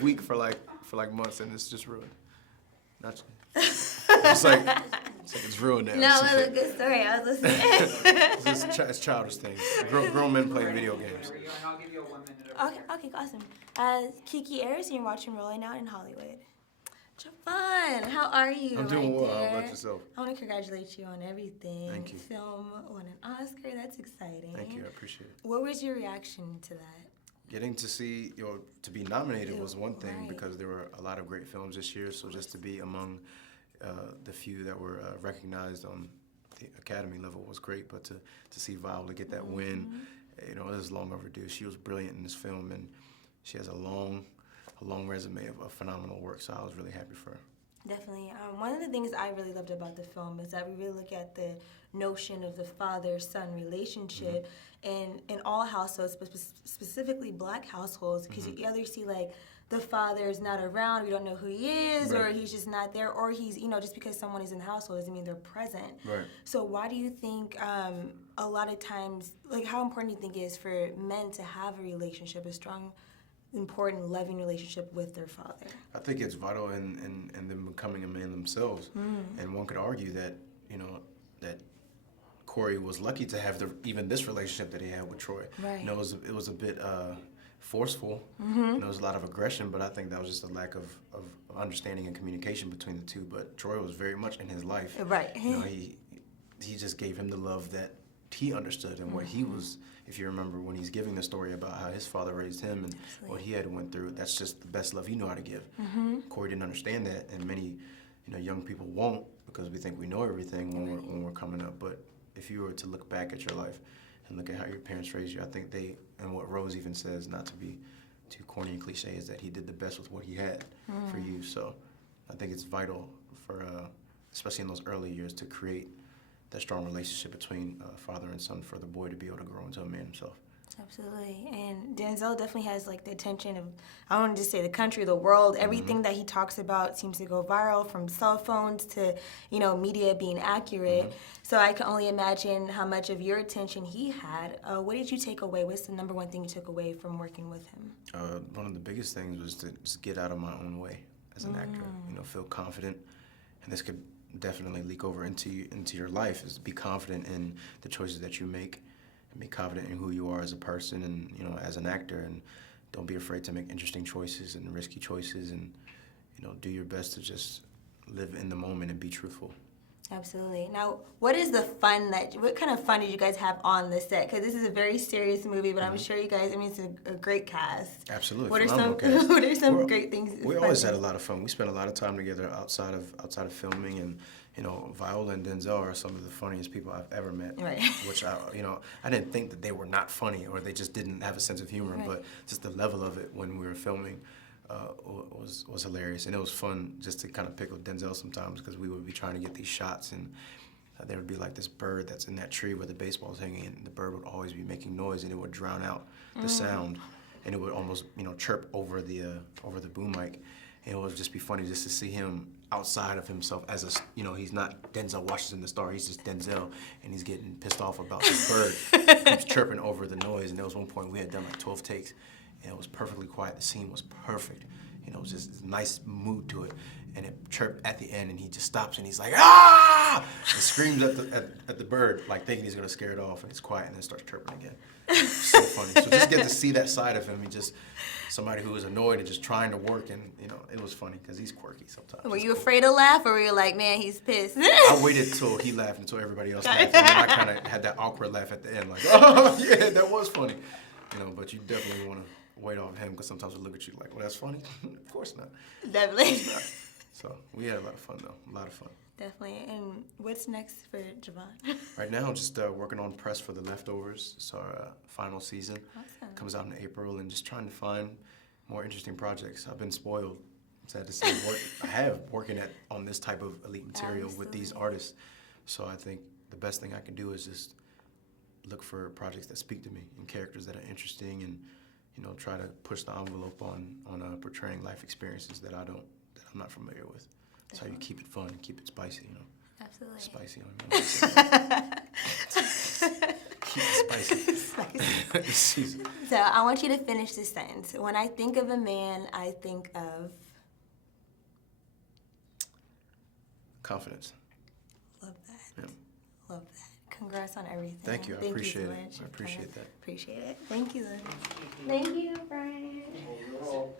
week for like months, and it's just ruined. Not, it's like it's ruined now. No, it was a good story. I was listening. It's childish things. Grown men playing video games. Okay, awesome. Kiki Ayers, and you're watching Rolling Out in Hollywood. Jovan, how are you? I'm doing well. How about yourself? I want to congratulate you on everything. Thank you. Film won an Oscar. That's exciting. Thank you. I appreciate it. What was your reaction to that? Getting to see, to be nominated was one thing, right. because there were a lot of great films this year. So just to be among the few that were recognized on the Academy level was great. But to see Viola get that win, it was long overdue. She was brilliant in this film, and she has a long resume of phenomenal work. So I was really happy for her. Definitely. One of the things I really loved about the film is that we really look at the notion of the father-son relationship in all households, but specifically Black households, because you either see like the father is not around, we don't know who he is, Right. or he's just not there, or he's, just because someone is in the household doesn't mean they're present. Right. So why do you think a lot of times, like how important do you think it is for men to have a relationship, a strong, important, loving relationship with their father? I think it's vital in them becoming a man themselves. And one could argue that, that Corey was lucky to have even this relationship that he had with Troy. Right. It was a bit forceful. There was a lot of aggression, but I think that was just a lack of understanding and communication between the two. But Troy was very much in his life. Right. He just gave him the love that he understood and what he was. If you remember when he's giving the story about how his father raised him and what he had went through, that's just the best love he knew how to give. Corey didn't understand that, and many, young people won't, because we think we know everything when we're coming up. But if you were to look back at your life and look at how your parents raised you, I think and what Rose even says, not to be too corny and cliche, is that he did the best with what he had for you. So I think it's vital for, especially in those early years, to create that strong relationship between father and son for the boy to be able to grow into a man himself. Absolutely. And Denzel definitely has like the attention of, I don't want to just say the country, the world. Everything that he talks about seems to go viral, from cell phones to, media being accurate. So I can only imagine how much of your attention he had. What did you take away? What's the number one thing you took away from working with him? One of the biggest things was to just get out of my own way as an actor. Feel confident, and this could definitely leak over into your life, is be confident in the choices that you make, and be confident in who you are as a person and as an actor, and don't be afraid to make interesting choices and risky choices, and do your best to just live in the moment and be truthful. Absolutely. Now, what kind of fun did you guys have on the set? Because this is a very serious movie, but I'm sure you guys, it's a great cast. Absolutely. What are some great things? We always had a lot of fun. We spent a lot of time together outside of filming, and Viola and Denzel are some of the funniest people I've ever met. Right. Which I didn't think that they were not funny or they just didn't have a sense of humor, but just the level of it when we were filming was hilarious, and it was fun just to kind of pick with Denzel sometimes, because we would be trying to get these shots, and there would be like this bird that's in that tree where the baseball's hanging, and the bird would always be making noise, and it would drown out the sound, and it would almost chirp over the boom mic, and it would just be funny just to see him outside of himself as he's not Denzel Washington the star, he's just Denzel, and he's getting pissed off about this bird keeps chirping over the noise. And there was one point we had done like 12 takes, and it was perfectly quiet. The scene was perfect. It was just this nice mood to it. And it chirped at the end, and he just stops, and he's like, ah! And screams at the bird, like thinking he's gonna scare it off, and it's quiet, and then starts chirping again. So funny. So just get to see that side of him. He just somebody who was annoyed and just trying to work, and it was funny because he's quirky sometimes. Were you afraid to laugh, or were you like, man, he's pissed? I waited till he laughed, until everybody else laughed, and then I kind of had that awkward laugh at the end, like, oh yeah, that was funny. But you definitely want to wait off him, because sometimes we look at you like, well, that's funny. Of course not. Definitely. So we had a lot of fun, though. A lot of fun. Definitely. And what's next for Jovan? Right now, I'm just working on press for The Leftovers. It's our final season. Awesome. Comes out in April, and just trying to find more interesting projects. I've been spoiled, sad to say, working on this type of elite material with these artists. So I think the best thing I can do is just look for projects that speak to me and characters that are interesting, and try to push the envelope on portraying life experiences that I'm not familiar with. That's how you keep it fun, keep it spicy, Absolutely. Spicy. Keep it spicy. Spicy. Season. So I want you to finish this sentence. When I think of a man, I think of... Confidence. Love that. Yeah. Love that. Congrats on everything. Thank you. I appreciate it. I appreciate that. Appreciate it. Thank you. Thank you, Brian. Overall.